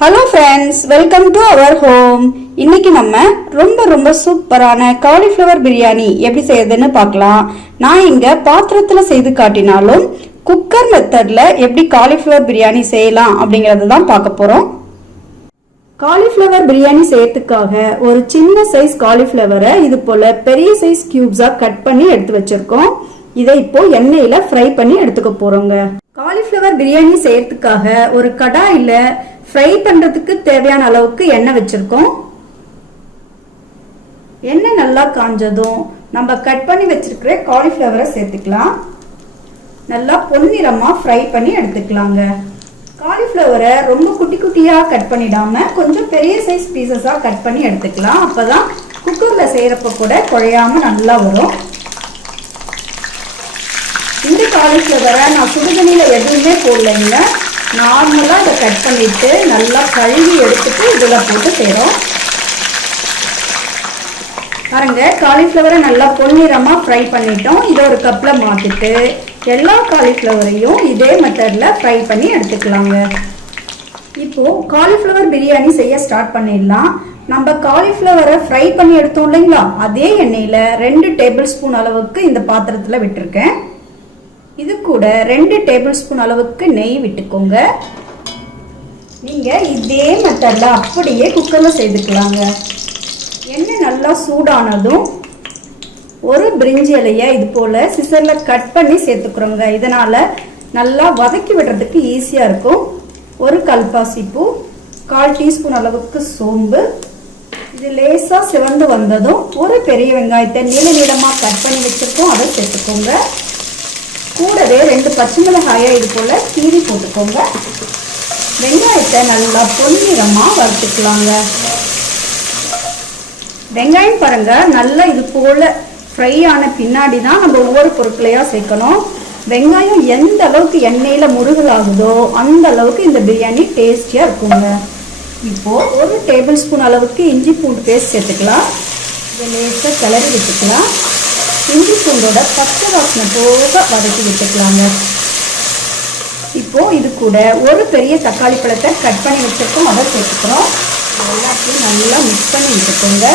Hello friends, welcome to our home. இன்னைக்கு நம்ம ரொம்ப சூப்பரான காலிஃப்ளவர் பிரியாணி எப்படி செய்யறதுன்னு பார்க்கலாம். நான் இங்க பாத்திரத்துல செய்து காட்டினாலும் குக்கர் மெத்தட்ல எப்படி காலிஃப்ளவர் பிரியாணி செய்யலாம் அப்படிங்கறத தான் பார்க்க போறோம். காலிஃப்ளவர் பிரியாணி செய்யறதுக்காக ஒரு சின்ன சைஸ் காலிஃப்ளவரை இது போல பெரிய சைஸ் கியூப்ஸா கட் பண்ணி எடுத்து வச்சிருக்கோம். இதை இப்போ எண்ணெயில ஃப்ரை பண்ணி எடுத்துக்க போறோங்க. காலிஃப்ளவர் பிரியாணி செய்யறதுக்காக ஒரு கடாயில ஃப்ரை பண்றதுக்கு தேவையான அளவுக்கு எண்ணெய் வச்சிருக்கோம். எண்ணெய் நல்லா காஞ்சதும் நம்ம கட் பண்ணி வச்சிருக்கிற காலிஃப்ளவரை சேர்த்துக்கலாம். நல்லா பொன்னிறமா ஃப்ரை பண்ணி எடுத்துக்கலாங்க. காலிஃப்ளவரை ரொம்ப குட்டி குட்டியா கட் பண்ணிடாம கொஞ்சம் பெரிய சைஸ் பீசஸா கட் பண்ணி எடுத்துக்கலாம். அப்பதான் குக்கர்ல செய்யறப்ப கூட குழையாம நல்லா வரும். இந்த காலிஃப்ளவரை நான் சுடுதண்ணியில எதுவுமே போடலைங்க. நார்மலா இதை கட் பண்ணிட்டு நல்லா கழுவி எடுத்துட்டு இதுல போட்டு செய்றோம். பாருங்க, காலிஃப்ளவரை நல்லா பொன்னிறமா ஃப்ரை பண்ணிட்டோம். இதை ஒரு கப்ல மாத்திட்டு எல்லா காலிஃப்ளவரையும் இதே மெத்தட்ல ஃப்ரை பண்ணி எடுத்துக்கலாங்க. இப்போ காலிஃப்ளவர் பிரியாணி செய்ய ஸ்டார்ட் பண்ணிடலாம். நம்ம காலிஃப்ளவரை ஃப்ரை பண்ணி எடுத்தோம் இல்லைங்களா, அதே எண்ணெயில 2 டேபிள் ஸ்பூன் அளவுக்கு இந்த பாத்திரத்துல விட்டுருக்கேன். இது கூட 2 டேபிள் ஸ்பூன் அளவுக்கு நெய் விட்டுக்கோங்க. நீங்க இதே மெத்தட்ல அப்படியே குக்கர்ல செய்துக்கலாங்க. எண்ணெய் நல்லா சூடானதும் ஒரு பிரிஞ்சி இலையை இது போல சிசர்ல கட் பண்ணி சேர்த்துக்கிறோங்க. இதனால நல்லா வதக்கி விடுறதுக்கு ஈஸியா இருக்கும். ஒரு கல்பாசி பூ, 1/4 டீஸ்பூன் அளவுக்கு சோம்பு. இது லேசா சிவந்து வந்ததும் ஒரு பெரிய வெங்காயத்தை நீளமா கட் பண்ணி வச்சிருக்கோம், அதை சேர்த்துக்கோங்க. கூடவே 2 பச்சை மிளகாயை இது போல கீறி போட்டுக்கோங்க. வெங்காயத்தை நல்லா பொன்னிறமா வறுத்துக்கலாங்க. வெங்காயம் பாருங்க நல்லா இது போல ஃப்ரை ஆன பின்னாடி தான் நம்ம ஒவ்வொரு பொருட்களையா சேர்க்கணும். வெங்காயம் எந்த அளவுக்கு எண்ணெயில முருகலாகுதோ அந்த அளவுக்கு இந்த பிரியாணி டேஸ்டியா இருக்குங்க. இப்போ ஒரு டேபிள் ஸ்பூன் அளவுக்கு இஞ்சி பூண்டு பேஸ்ட் சேர்த்துக்கலாம். இதை லேசா கிளறி விட்டுக்கலாம். இஞ்சி பூண்டோட பச்சை வாசனை போக வதக்கி விட்டுக்கலாங்க. இப்போ இது கூட ஒரு பெரிய தக்காளி பழத்தை கட் பண்ணி வச்சிருக்கோம், அதை சேர்த்துக்கிறோம். எல்லாத்தையும் நல்லா மிக்ஸ் பண்ணி விட்டுக்கோங்க.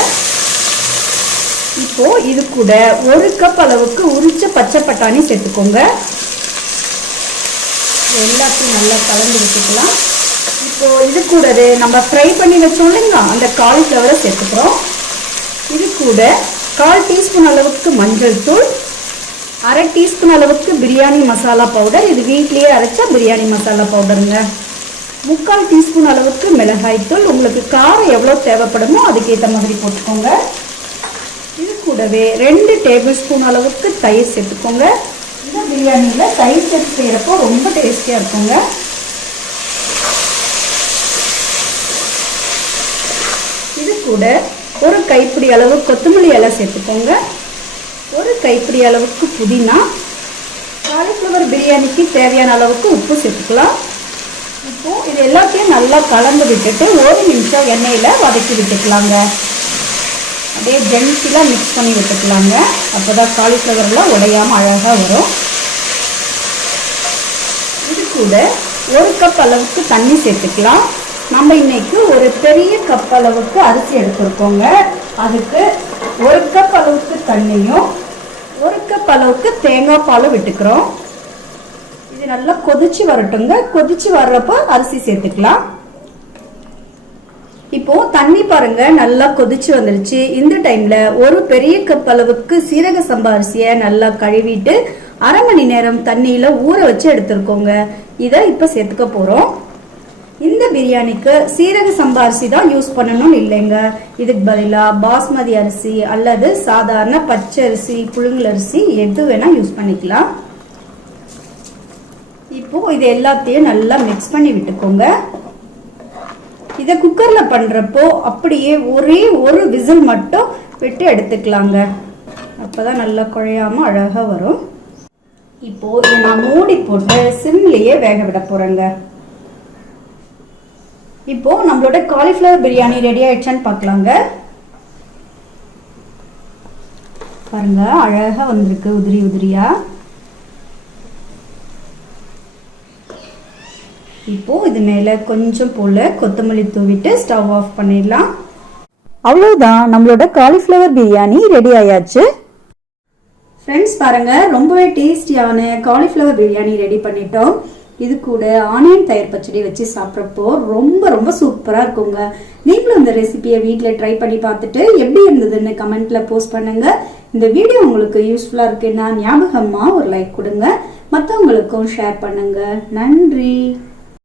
இப்போ இது கூட 1 கப் அளவுக்கு உரிச்ச பச்சை பட்டாணி சேர்த்துக்கோங்க. எல்லாத்தையும் நல்லா கலந்து விட்டுக்கலாம். இப்போ இது கூடவே நம்ம ஃப்ரை பண்ணி வச்சோம் இல்லைங்களா, அந்த காலிஃப்ளவரை சேர்த்துக்கிறோம். இது கூட 1/4 டீஸ்பூன் அளவுக்கு மஞ்சள் தூள், 1/2 டீஸ்பூன் அளவுக்கு பிரியாணி மசாலா பவுடர். இது வீட்லயே அரைச்ச பிரியாணி மசாலா பவுடருங்க. 3/4 டீஸ்பூன் அளவுக்கு மிளகாய் தூள். உங்களுக்கு காரம் எவ்வளோ தேவைப்படுமோ அதுக்கேற்ற மாதிரி போட்டுக்கோங்க. இது கூடவே 2 டேபிள் ஸ்பூன் அளவுக்கு தயிர் சேர்த்துக்கோங்க. இந்த பிரியாணியில தயிர் சேர்த்து செய்யறப்போ ரொம்ப டேஸ்டியா இருக்குங்க. இது கூட ஒரு கைப்பிடி அளவு கொத்தமல்லி இலை சேர்த்துக்கோங்க. ஒரு கைப்பிடி அளவுக்கு புதினா. காலிஃப்ளவர் பிரியாணிக்கு தேவையான அளவுக்கு உப்பு சேர்த்துக்கலாம். இப்போ இது எல்லாத்தையும் நல்லா கலந்து விட்டுட்டு 1 நிமிஷம் எண்ணெயில வதக்கி விட்டுக்கலாங்க. அப்படியே ஜென்டிலா மிக்ஸ் பண்ணி விட்டுக்கலாங்க. அப்போதான் காலிஃப்ளவர்லாம் உடையாம அழகா வரும். இது கூட 1 கப் அளவுக்கு தண்ணி சேர்த்துக்கலாம். நம்ம இன்னைக்கு ஒரு பெரிய கப் அளவுக்கு அரிசி எடுத்துருக்கோங்க. அதுக்கு 1 கப் அளவுக்கு தண்ணியும் 1 கப் அளவுக்கு தேங்காய் பாலும் விட்டுக்கிறோம். இது நல்லா கொதிச்சு வரட்டுங்க. கொதிச்சு வர்றப்போ அரிசி சேர்த்துக்கலாம். இப்போ தண்ணி பாருங்க நல்லா கொதிச்சு வந்துருச்சு. இந்த டைம்ல ஒரு பெரிய கப் அளவுக்கு சீரக சம்பா அரிசியை நல்லா கழுவிட்டு 1/2 மணி நேரம் தண்ணியில ஊற வச்சு எடுத்துருக்கோங்க. இதை இப்ப சேர்த்துக்க போறோம். இந்த பிரியாணிக்கு சீரக சம்பா அரிசி தான் யூஸ் பண்ணணும்னு இல்லைங்க. இதுக்கு பதிலா பாஸ்மதி அரிசி அல்லது சாதாரண பச்சை அரிசி, புழுங்கல் அரிசி எது வேணா யூஸ் பண்ணிக்கலாம். இப்போ இது எல்லாத்தையும் நல்லா மிக்ஸ் பண்ணி விட்டுக்கோங்க. இதை குக்கர்ல பண்றப்போ அப்படியே ஒரே ஒரு விசில் மட்டும் விட்டு எடுத்துக்கலாங்க. அப்பதான் நல்லா குழையாம அழகா வரும். இப்போ இதை நான் மூடி போட்டு சிம்லயே வேக விட போறேங்க. இப்போ நம்மளோட காலிஃப்ளவர் பிரியாணி ரெடி ஆயிடுச்சான்னு பார்க்கலாங்க. பாருங்க அழகா வந்திருக்கு உதிரி உதிரியா. இப்போது இது மேலே கொஞ்சம் போல் கொத்தமல்லி தூவிட்டு ஸ்டவ் ஆஃப் பண்ணிடலாம். அவ்வளோதான், நம்மளோட காலிஃப்ளவர் பிரியாணி ரெடி ஆயாச்சு. ஃப்ரெண்ட்ஸ் பாருங்கள், ரொம்பவே டேஸ்டியான காலிஃப்ளவர் பிரியாணி ரெடி பண்ணிட்டோம். இது கூட ஆனியன் தயிர் பச்சடி வச்சு சாப்பிட்றப்போ ரொம்ப ரொம்ப சூப்பராக இருக்குங்க. நீங்களும் இந்த ரெசிபியை வீட்டில் ட்ரை பண்ணி பார்த்துட்டு எப்படி இருந்ததுன்னு கமெண்ட்டில் போஸ்ட் பண்ணுங்கள். இந்த வீடியோ உங்களுக்கு யூஸ்ஃபுல்லாக இருக்குன்னா ஞாபகமாக ஒரு லைக் கொடுங்க. மற்றவங்களுக்கும் ஷேர் பண்ணுங்கள். நன்றி.